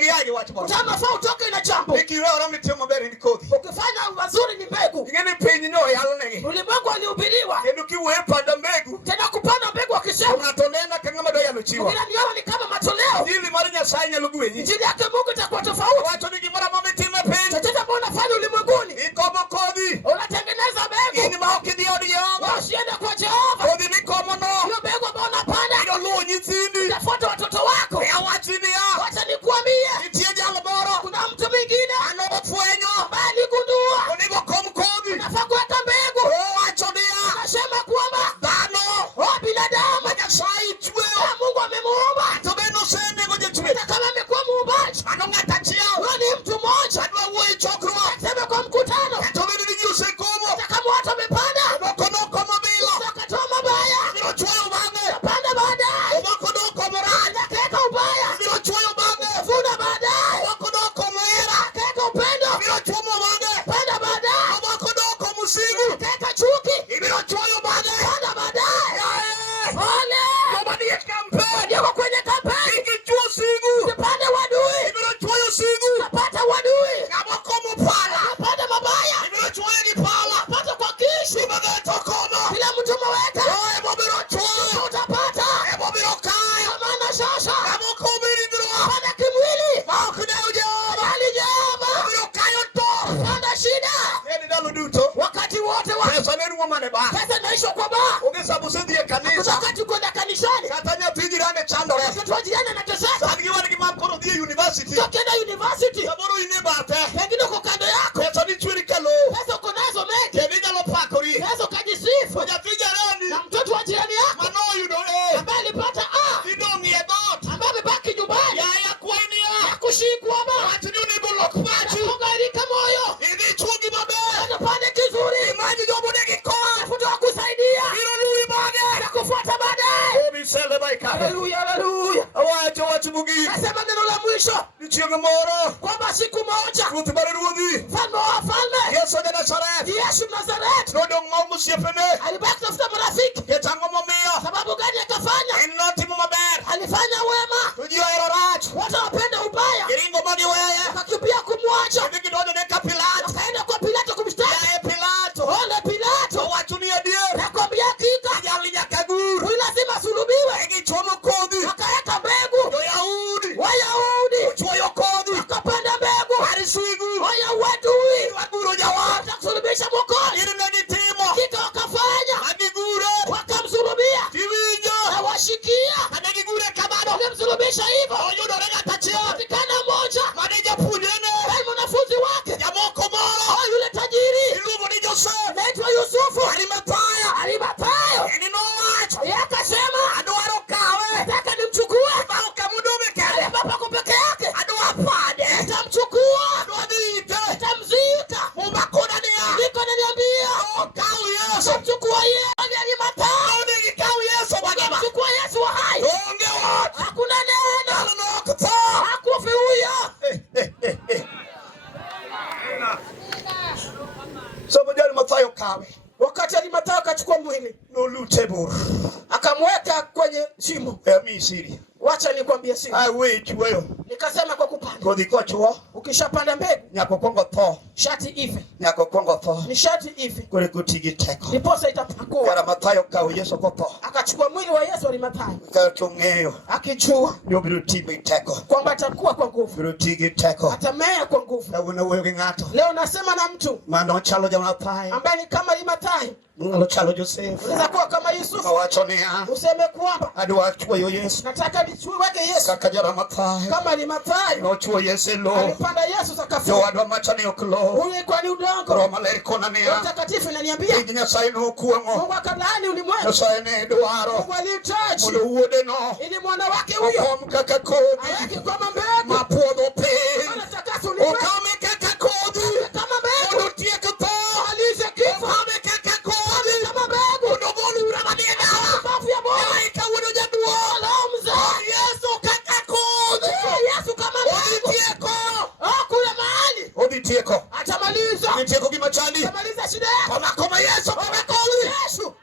giaje wach mo. Mkutano faa utoke na jambo. Ikiwa mitimo maber ni kodhi. Ukifanya mazuri ni mbegu. Ingeni piny no yalo negi. Ulimwengu alihubiriwa. Kendo kiwe panda mbegu. Tena kupanda mbegu akisema. Unatonena kama bado yalo chiwa. Bila niona ni kama matoleo. Injili mara Nyasaye nyalo gwenyi. Injili yake Mungu itakuwa tofauti. Wacho ni gimora mametime piny. Chochote ambao unafanya ulimwenguni. Ikomo kodhi. Unatengeneza mbegu. Ini ma okidhi od Yehova. Usiende kwa Jehova. Kodhi mikomo no. Hiyo mbegu ambayo unapanda. Ilo luo nyithindi. Utafuata watoto wako. Ya wachini ya. Wacha nikuambie. Nitie jalo moro. Kuna mtu mwingine Anofwenyo. ambaye aligundua. Onigo kom kodhi. Unafaa kuweka mbegu. Wacho ni ya. Anasema kwamba Dhano. Binadamu. Nyasaye chweyo. Mungu amemuumba. Tobeno sende goje chwe. Hata kama amekuwa muumbaji. Anong'ata chiao. Wewe ni mtu mmoja. Adwa wuoyi chokruok. Sema kwa mkutano. Tobeno ni juse komo. Hata kama watu wamepanda. Omokonoko mabilo. Wakatoa mabaya. Biro chweyo bang'e. Panda baadaye. Omokonoko morani. Keka ubaya. Biro chweyo bang'e. Vuna baadaye. Omokonoko mohera. Keka upendo. Biro chwomo bang'e. Panda baadaye. Omokonoko musigu. Keka chuki. Biro chweyo bang'e. Panda baadaye. Ole. Mabadiye campaign. Ndio kwenye kampeni. Ikichwo sigu. Usipande wadui. Biro chweyo sigu. Utapata wadui. Ngamokomo pala. Panda mabaya. Biro chweyo gipala. Pata kwa kisu. Ibageto kono. Kila mtu mweka. Ebo biro chweyo. Utapata. Ebo biro kayo. Maana sasa. Ngamokomiri ndro. Panda kimwili. Maokudeu Jehova. Bali Jehova. Biro kayo to. Panda shida. Eni ndalo duto. Wakati wote wa. Pesa nerumo mane ba. Pesa inaishwa kwa baa. Onge sabu sedhi e kanisa. Wakati kwenda kanisani. Kata nyathi jirani chandore. Watoto wa jirani anateseka. Sadi wan gi mar koro dhi e university. Ukienda university. Samoro in e bathe. Pengine uko kando yako. Pesa ni chweri kalo. Pesa uko nazo mengi. Kendo inyalo pakori. Pesa ukajisifu. Nyathi jarani. Na mtoto wa jirani yako. Mano oyudo E. Ambaye alipata A. Idong' e dhoot. Ambaye amebaki nyumbani. Yaya kwayi ni ya. Ya kushikwa ba. Wachni onego lok pachi. Fungarika moyo. Idhi chugi maber. Panda pande kizuri. Imanyi jomo negi kony. Tafuta wa kusaidia. Biro luwi bang'e. Takufuata baadaye. Obi sele bai kare. Haleluya, haleluya. Awacho wach mogik. Nasema neno la mwisho. Ni chieng' moro. Kwamba siku moja. Ruoth mar ruodhi. Mfalme wa wafalme. Yesu ja-Nazareth. Yesu Nazareth. Nodong' maonge osiepene. Alibaki tafuta marafiki. Nikech ang'o momiyo? Sababu gani akafanya? En notimo maber. Alifanya wema. To ji ohero rach. Watu wapenda ubaya. Giringo magiweye. Wakakimbia kumwacha. Kendo gidonjone ka Pilato. Wakaenda kwa Pilato kumshtaki. Yaye Pilato. Ole Pilato. Owacho ni adier. Nakwambia hakika. Ijali nyaka gur. Huyu lazima asulubiwe. Gichomo kodhi. Wakaweka mbegu. Jo-Yahudi. Wayahudi. Ochwoyo kodhi. Wakapanda mbegu. Marisigu. Wayahudi. Waguro jawar. Watakusulubisha Mwokozi. Gin ne gitimo. Hakika wakafanya. Magigure. Wakamsulubia. Tiwinjo. Na washikia. Kane gigure kamano. Wakamsulubisha hivyo. Oyudore ng'at achiel. Patikana mmoja. Mane japuonjrene. Yule mwanafunzi wake. Jamoko moro. Yule tajiri. Iluongo ni Joseph. Anaitwa Yusufu. Arimathaya. Arimathaya. Eni nowacho. Yeye akasema adwaro kawe. nataka nimchukue. Bao kamudume kende. Ale baba ako peke yake. Adwa pade. Nitamchukua. Adwa dhite. Nitamzika. Umakuna niya. Niko naniambia. Okau Yesu. Nitamchukua yeye. Arimathaya. Onegi kau Yesu bagima. Nitamchukua Yesu wa hai. Onge wach. Hakuna neno. Dalo nokutho. Hakufi huyo. Somo jari Mathayo kawe. Wakati Arimathaya akachukua mwili. Nolute bur. Akamweka kwenye shimo. Misiri. Wacha nikwambie siri. Awe chweyo. Nikasema kwa kupanda. Kodhi kochwo. Ukishapanda mbegu. Nyaka kwongo tho. Shati ife. Nyaka kwongo tho. Ni shati ife. Kore kutigi teko. Ndiposa itapakua. Yara Mathayo kawe Yesu kotho. Akachukua mwili wa Yesu Arimathaya. Ka tong'eyo. Akijua Yo biro tigi teko. kwamba atakuwa kwa nguvu. Biro tigi teko. Atamea kwa nguvu. Kawuono wuoyo gi ng'ato. Leo nasema na mtu Mano chalo Jamathaya. ambaye ni kama Arimathaya. Ng'alo chalo Joseph. Unaweza kuwa kama Yusufu. Mawacho niya. Useme kwamba Adwa chwoyo Yesu. nataka niweke Yesu Kaka Jamathaya. kama Arimathaya. Nochwo Yesu e lo. Alipanda Yesu sakafuni. Jowadwa machani ok lo. Ule kwa ni udongo. Roho Maler kona niya. Mtakatifu inaniambia Igi Nyasaye nokwong'o. Mungu akalaani ulimwengu. Nyasaye ne dwaro. Mungu alihitaji Mondo wuode no. ili mwana wake huyo Okom kaka kodhi. aweke kama mbegu. Mapuodho piny. Anatakasa ulimwengu Okame kaka kodhi. kama mbegu. Mondo tiek tho. Alize kifo Okame kaka kodhi. kama mbegu. Mondo gol ura manie dala. Mabavu ya Mungu. Ewai kawuono jaduong'. Leo mzee. Yesu kaka kodhi. Yesu kama Odhi mbegu. tieko. Kule mahali Odhi tieko. atamaliza. Odhi tieko gima chandi. Atamaliza shida yako. Koma Yesu kama kodhi. Yesu.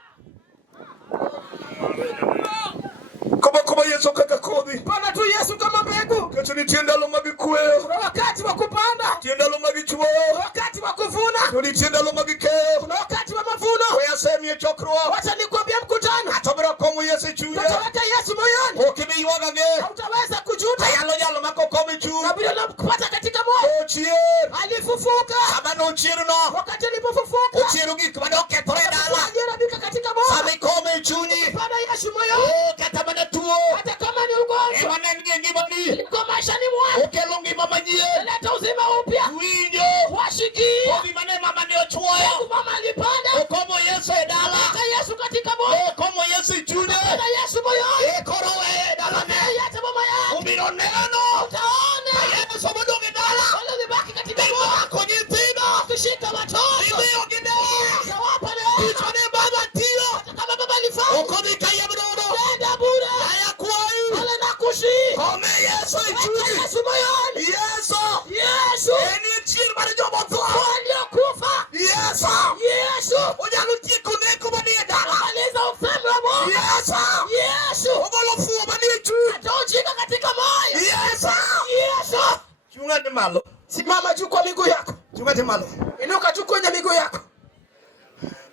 Koma Yesu kaka kodhi. Pana tu Yesu kama mbegu. Kecho nitie ndalo mag kuyo. kuoyo. Kuna wakati wa kupanda. Tiendalo magichuo. Wakati wa kuvuna. Tuli tiendalo magikeo. Kuna wakati wa mavuno. Kwa semi chokro. Wacha nikwambie mkutano. Atabra komo Yesu chuya. Utaweka Yesu moyoni. Okimi yuaga ge. Hautaweza kujuta. Ayalo mako komi chu. Na bila kupata katika moyo. Ochier. Alifufuka. Samano ochier no. Wakati alipofufuka. Ochier gikwadoke toredala. Alirabika katika moyo. Sami komi chuni. Pana Yesu moyoni. Katamana tuo. Hata kama ni ugonjwa. Emanenge ngibani. Kwa maisha ni mwana. Okelongi mama nyie. Leta uzima upya. Winyo. Washiki. Obi mane mama ndio chuoya. Mama alipanda. Okomo Yesu edala. Yesu katika moyo. Okomo Yesu chune. Pana Yesu moyoni. Ekorowe edala ne. Yata mama yangu. Ubiro neno. Utaona. Yesu modoge dala. Wale ulibaki katika moyo. Wako nyipino. Kushika watoto. Ibio gidea. Tawapa leo. Kichwane baba tilo. Hata kama baba alifanya. Okomi kaya mdodo. Nenda bure. Haya kuwayu. Wale nakushi. Kome Yesu chune. Yesu moyoni. Yesu. Yesu. Eni chiri bari jomo to. Waliokufa. Yesu. Yesu. Ojaluti kuneko bani edala. Maliza ufalme wa Mungu. Yesu. Yesu. Ogolofu bani chune. Ataujika katika moyo. Yesu. Yesu. Chunga ni malo. Simama juu kwa miguu yako. Chunga ni malo. Inuka juu kwenye miguu yako.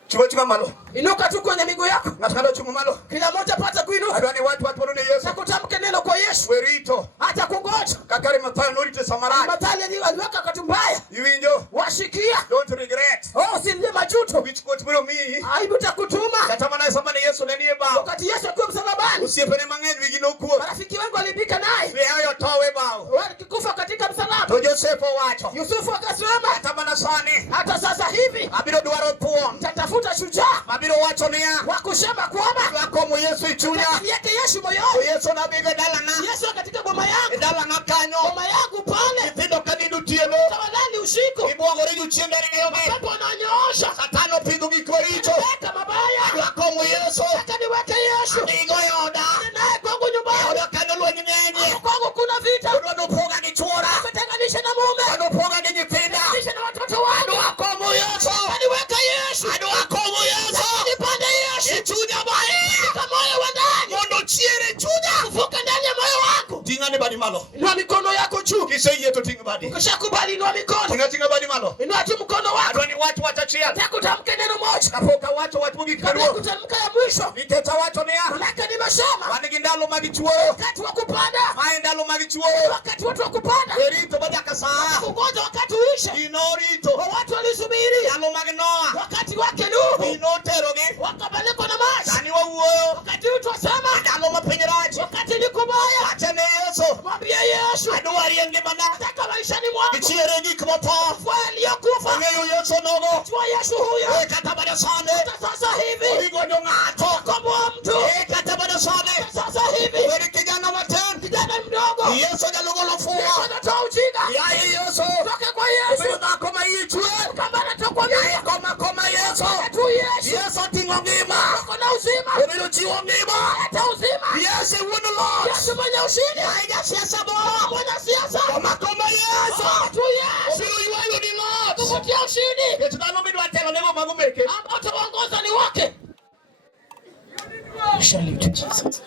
Chunga malo. Inuka juu kwenye miguu yako. Nataka chunga malo. Kila mmoja pata kuinuka. Adwani watu wanone Yesu. Na kutamka neno kwa Yesu. Werito. Hata kungoja. Kakari Mathayo norite Samarai. Mathayo aliweka katumbaya. Iwinjo. Washikia. Don't regret. Usilie majuto. Which coach bro mi. Aibu takutuma. Katamana samani Yesu nenie ba. Wakati Yesu akiwa msalabani. Usipene mang'eny wigino kuo. Marafiki wengi walibika naye. We hayo towe bao. Wakikufa katika msalaba. To Joseph wacho. Yusufu akasema. Katamana sani. Hata sasa hivi. Abiro dwaro puo. Mtatafuta shujaa. Abiro wacho nia. Wakushema kwamba. Wako mo Yesu ichunya. Yake Yesu moyoni. Yesu na biga dala na. Yesu katika boma yangu. Dala na kanyo. Boma yangu pale. Pindo kanidu tieno. Tawalani usiku. Ibogore juchiende yoge. Pepo ananyoosha. Satano pidu gikoricho. Weka mabaya. Wako mo Yesu. Nataka niweke Yesu. Ndigo yoda. Naye kwangu nyumbani. Yoda kano lwenye nyenye. Kwangu kuna vita. Yoda poga kichora. Umetenganisha na mume. Yoda poga kinyipinda. Umetenganisha na watoto wangu. Wako mo Yesu. Niweke Yesu. Wako mo Yesu. Nipande Yesu. Ichunya bae. Katika moyo wa ndani. Mondo chiere chunya. Kuvuka ndani ya moyo wangu. Tingani badi malo. Inua mikono yako juu. Kise yeto tinga badi. Ukishakubali inua mikono. Tinga badi malo. Inua tu mkono wako. Adwani watu watachia. Nataka kutamka neno moja. Kapoka watu Kabla mugikaruo. kutamka ya mwisho. Viteta watu nia. Manake nimesema. Wanigindalo magichuo. Wakati wa kupanda. Maendalo magichuo. Wakati watu wa kupanda. Erito badaka saa. Kungoja wakati uisha. Inorito. Watu walisubiri. Yalo magnoa. Wakati wake Nuhu. Inoteroge. Wakabalekwa na maji. Tani wa uoyo. Wakati utosema. Yalo mapenyeraji. Wakati ni kubaya. Atene Yesu. Mwambie Yesu. Aduari yenge mana. Nataka maishani mwangu. Ichiere gikmoto. Waliokufa. Ngeyo Yesu nogo. Chua Yesu huyo. Katabada sane. Hata sasa hivi. Igonyo ngato. Komboa mtu. Katabada sane. Sasa hivi. Weri kijana maten. Kijana mdogo. Yesu jalugolo fuwa. Yesu anatoa ujinga. Yai Yesu. Toka kwa Yesu. Ubiruda koma yichwe. Kama anatoka mimi. Koma Yesu. Tu Yesu. Yesu tingo ngima. Uko na uzima. Ubiru chiwo ngima. Hata uzima. Yesu win the Lord. Yesu mwenye ushindi. Haiga siasa bora. Mwenye siasa. Koma Yesu. Tu Yesu. Ubiru yuwayo ni Lord. Kukutia ushindi. Yesu dano midwa telo nego magumeke. Ambao utaongoza ni wake. Shall to Jesus.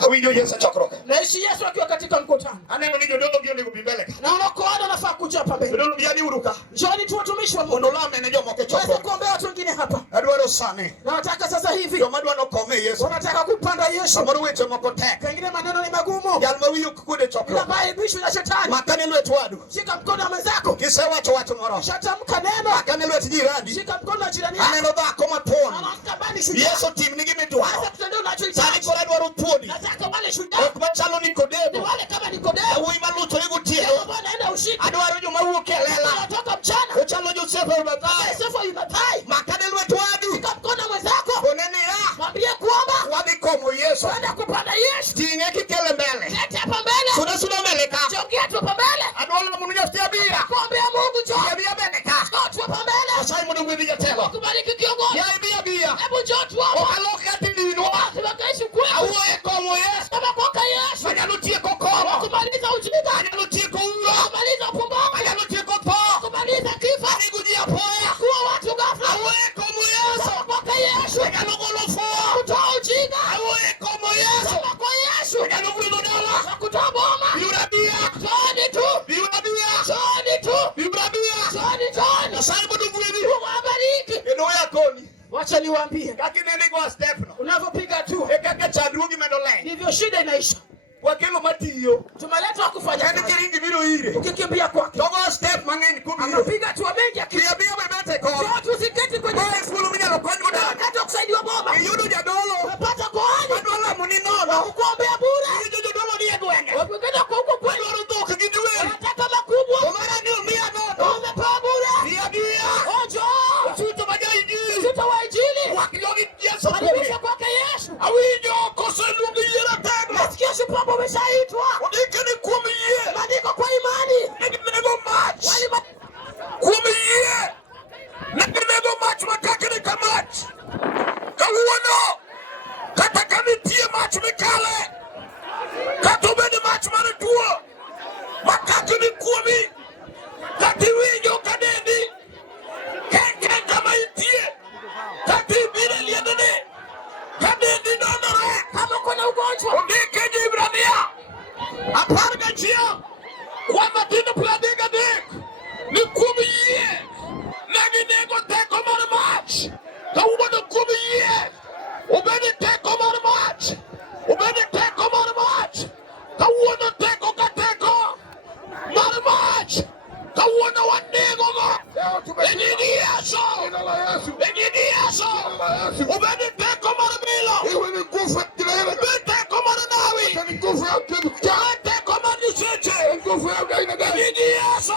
Awinjo Yesu chakroka. Naishi Yesu akiwa katika mkutano. Aneno ni jodogo gyo nego bimbeleka. Na unakoana nafaa kuja hapa mbele. Jodogo biani uruka. Njoni tu watumishi wa Mungu. Ondolame ne jomo ke Tuweze chakroka. kuombea watu wengine hapa. Adwaro sane. Na nataka sasa hivi. Joma dwano kome Yesu. Wanataka kupanda Yesu. Samoro weche moko tek. Pengine maneno ni magumu. Yal mawiyo kukude Ila chakroka. bali bishwe na shetani. Makane lwetu wadu. Shika mkono wa mwenzako. Kise wacho moro. Shatamka neno. Makane lwetu jirani. Shika mkono wa jirani yako. Aneno dhako maton. Anakabani shujaa. Yesu tim nigi midwaro. Sasa tutendea Sani unachohitaji. kora dwaro thuoni. Nataka wale shujaa. Ok machalo Ni Nikodemo. wale kama Nikodemo. Awuoyi maluto igo tieno. Ndio Bwana aenda ushika. Adwaro joma wuok e lela. Anatoka mchana. Ochalo Joseph Arimathaya. Yosefu yumatai. Makane lwetu wadu. Shika mkono wa mwenzako. Oneni ya. Mwambie kwamba Wadhi komo Yesu. kwenda kupanda Yesu. Ting'e kikele mbele. Lete hapa mbele. Suda mbele ka. Jongea tu hapa mbele. Adwaro mondo nyathi abira. Kuombea Mungu njoo. Abia bende ka. Njoo tu hapa mbele. Asai mondo gwedhi jatelo. Kubariki kiongozi. Ya abia. Hebu njoo tu hapa. Okaloke ati dinwa. Tunakaishi kwetu. Awuoye komo Yesu. Kama kwa Yesu. Anyalo tieko komo. Kumaliza ujinga. Anyalo tieko uro. Kumaliza upumbavu. Anyalo tieko tho. Kumaliza kifo. Anigujia poya. Kuwa watu ghafla. Awuoye komo Yesu. Kama kwa Yesu. Anyalo golo fuwa. Kutoa ujinga. Awuoye komo Yesu. Kama kwa Yesu. Anyalo gwedho dala. Kutoa boma. Yura bia. Njoni tu. Yura Acha niwaambie. Lakini kwa step no. Unavyopiga tu. Kaka chandugi medole. Ndivyo shida inaisha. Wakelo matiyo. Tumeletwa kufanya. Yaani kiringi biro ile. Ukikimbia kwake. Togo step mangeni kubiro. Anapiga tu mengi akiambia bebete kwa. Sio tusiketi kwenye skulu mnyalo kwa ndio. Hata kusaidiwa boma. Yudo jadolo. Unapata koani. Adola munino. Kukuombea bure. Yudo jadolo ni egwenge. Wakenda kwa huko kweli warudoka gidiwe. Unataka makubwa. Omara ni umia nono. Umepewa bure. Bia. Ojo. Usuto majai jili. Usuto wa injili. Wakilogi Yesu. Karibisha kwake Yesu. Awinyo koselugi yera tena. Nasikia shupapo umeshaitwa. Udikini kumiye. Maandiko kwa imani. Nego match. Kumiye. Nego match makakini kamach. Kawuono. Katakani tiye match mikale. Katubeni match manituo. Makakini kumi. Katiwinyo kadendi. Kenken kama itie. Katibire liadene. Kadendi nonore. Kama kuna ugonjwa. Udike Jibrania. Aparga chia. Kwa matino pladiga dik. Ni kumiye. Nagi nego teko mara match. Kawuono kumiye. Ubeni teko mara match. Ubeni teko mara match. Kawuono teko kateko. Mara match. Kawuono wanego go. Enidi Yesu. Enidi Yesu. Ubeni teko mara milo. Iwe ni nguvu kilele. Ubeni teko mara nawi. Ni nguvu ya kitu. Teko mara niseche. Nguvu ya gaina gani? Enidi Yesu.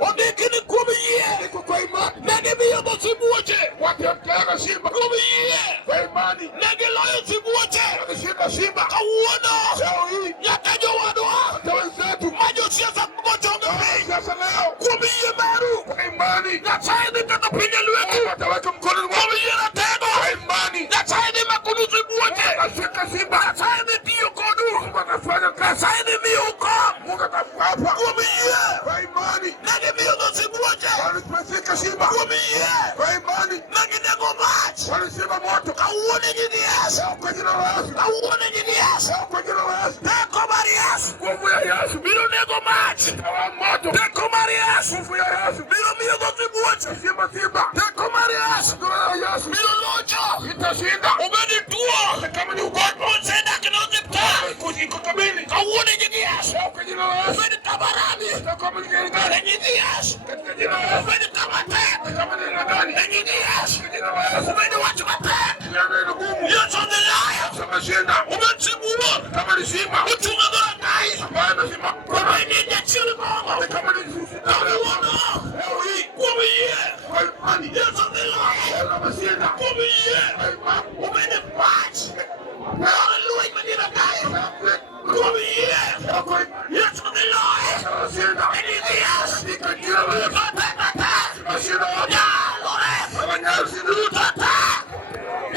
Odikini kumiye. Kwa imani. Nagi biyo bosibuoche. Wakiamkega Simba. Kumiye. Kwa imani. Nagi loyo sibuoche. Wakishinda Simba. Kawuono. Leo hii. Nyakajo wadwa. Hata wenzetu. Majo siasa kumochonge pei. Sasa leo. Kumiye meru. Kwa imani. Nachaini katapinya lwetu. Wataweka mkono mwa. Kumiye na tego. Kwa imani. Nachaini makunu sibuoche. Watashika Simba. Nachaini tiyo kodu. Watafanya kazi. Nachaini miyo uko. Mungu atakuapa. Kumiye. Kwa imani. Nagi miyo no sibuoche. Walisifika Simba. Kumiye. Kwa imani. Nagi nego match. Walisema moto. Kawuone nyini Yesu. Leo kwa jina la Yesu. Kawuone nyini Yesu. Leo kwa jina la Yesu. Teko mari Yesu. Nguvu ya Yesu. Biro nego match. Tawa moto. Teko mari Yesu. Nguvu ya Yesu. Biro miyo no sibuoche. Simba Simba. Teko mari Yesu. Nguvu ya Yesu. Biro lojo. Itashinda. Ubedi tuo. Kama ni ugonjwa. Monsenda kinozipta. Kukamili. Kawuone nyini Yesu. Leo kwa jina la Yesu. Ubedi tabarani. Kama ni gani? Nyini Yesu. Katika jina la Yesu. Ubedi kamate. Kama ni gani? Nyini Yesu. Katika jina la Yesu. Ubedi watu mate. Jina ni ngumu. Yesu ni laya. Sema shinda. Ubedi sibuo. Kama ni Simba. Uchunga dora kai. Bana Simba. Ubedi nye chili mongo. Kama ni Simba. Kawuono. Leo hii. Kumiye. Kwa imani. Yesu ni laya. Kama shinda. Kumiye. Kwa imani. Ubedi match. Hallelujah majina kai. Kumiye. Kwa imani. Yesu ni laya. Kama shinda. Enidi Yesu. Katika jina la Yesu. Tata. Kama shinda. Yalore. Kama nyasi ndio. Tata.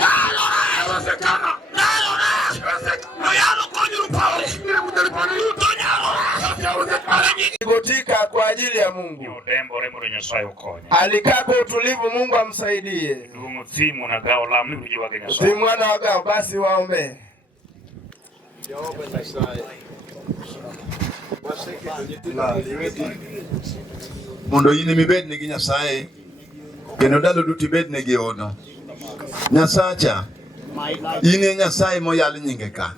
Yalore. Inawezekana. Yalore. Inawezekana. Noyalo konyiru pawe. Ile mtalipani. Uto nyalore. Inawezekana. Botika kwa ajili ya Mungu. Yudembo remoro Nyasaye ukonya. Alikaa kwa utulivu, Mungu amsaidie. Dungu thimu na gao lamni uje wage Nyasaye. Si mwana wagao, basi waombe. Mondo in mibed nigi Nyasaye kendo ndalo duto ibed nigi ono. Nyasacha, in e Nyasaye moyal nyinge ka.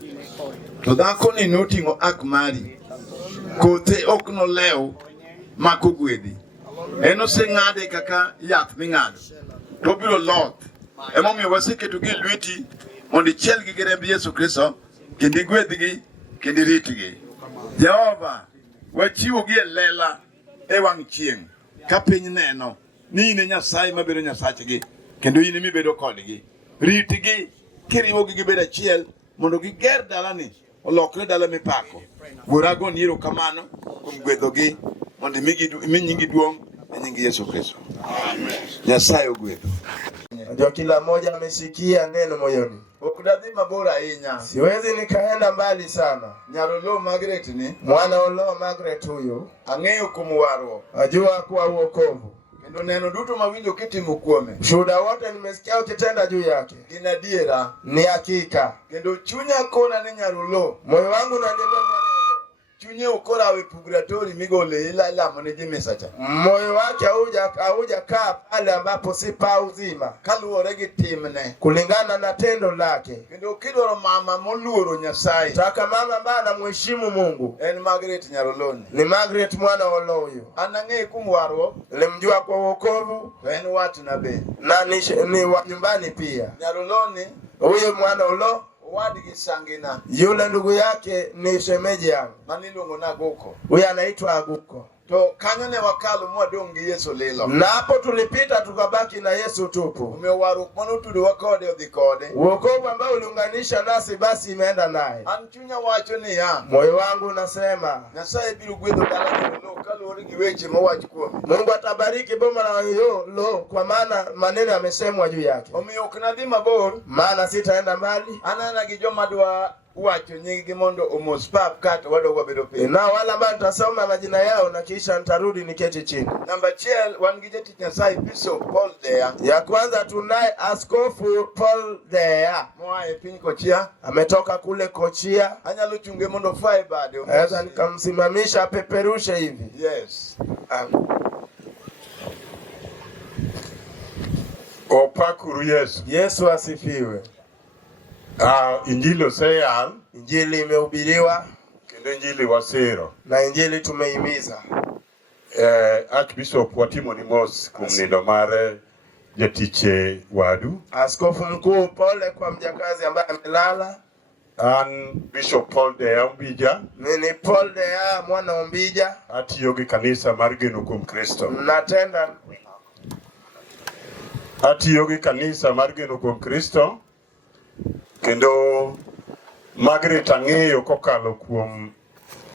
To dhako ni noting'o ak mari. Kothe ok nolew mako gwedhi. En oseng'ade kaka yath ming'ado. To biro loth. Emomiyo waseketogi e lweti mondo ichielgi gi remb Yesu Kristo kendo igwedhgi kendo iritgi. Jehova, wachiwogi e lela e wang' chieng' ka piny neno ni in e Nyasaye mabedo Nyasachgi kendo in emibedo kodgi. Ritgi kiriwogi gibed achiel mondo giger dalani olokre dala mipako. Wuora go ni erokamano kuom gwedhogi mondo imi nyingi duong' e nying Yesu Kristo. Nyasaye ogwedho. Najua kila mmoja amesikia neno moyoni. Okdadhi mabor ahinya. Siwezi nikaenda mbali sana. Nyarolo Margaret ni Mwana olo Margaret huyu ang'eyo kuom warruok ajua kuwa uokovu. kendo neno duto mawinjo kitimo kuome Ushuhuda wote nimesikia ukitenda juu yake gin adiera, ni hakika. kendo chunya kona ni Nyarolo Moyo wangu unaniambia Mwana olo, chunye ukora we purgatory migole ila mone jemesacha. Moyo wake hauja kaa pale ambapo si pa uzima. Kaluwore gi timne. Kulingana na tendo lake. Kendo kidwaro mama moluoro Nyasaye. Taka mama ambaye anamheshimu Mungu. En Margaret Nyaroloni. Ni Margaret mwana wa Oloyo. Anang'e kumwarwo. Nilimjua kwa wokovu. En watu na be. Na ni wa nyumbani pia. Nyaroloni. Huyo mwana Olo. Wadigi Sangina. Yule ndugu yake ni shemeji yangu. Manilongo na Aguko. Huyo anaitwa Aguko. To kanyo ne wakalo mwadongi Yesu lilo. Na hapo tulipita tukabaki na Yesu tupu. Umewaru mono tudu wakode odhikode. Wokovu ambao uliunganisha nasi basi imeenda naye. Anchunya wacho ni ya. Moyo wangu unasema Nyasaye biru gwedho dala no kalori gi weche mowach kuome. Mungu atabariki boma la lo kwa maana maneno yamesemwa juu yake. Omiyo oknadhi mabor. Maana sitaenda mbali. Anana gi joma dwa wacho nyingi mondo omos pap kat wadogo bedo piny. Na wala ambao nitasoma majina yao na kisha nitarudi niketi chini. Namba 1 wan gi jatich Nyasaye Bishop Paul Deya. Ya kwanza tunaye Askofu Paul Deya. Moae piny Kochia. Ametoka kule Kochia. Anyalo chunge mondo fai bade. Naweza nikamsimamisha peperushe hivi. Yes. Opakuru Yesu. Yesu asifiwe. Injili oseyal. Injili imehubiriwa. Kendo injili wasero. Na injili tumehimiza. Archbishop watimo ni mos kuom nindo mare jatiche wadu. Askofu mkuu pole kwa mjakazi ambaye amelala. An Bishop Paul Deya Umbija. Mimi Paul Deya mwana Umbija. Atiyo gi kanisa mar Geno Kuom Kristo. Natenda. Atiyo gi kanisa mar Geno Kuom Kristo. Kendo Margaret ang'eyo kokalo kuom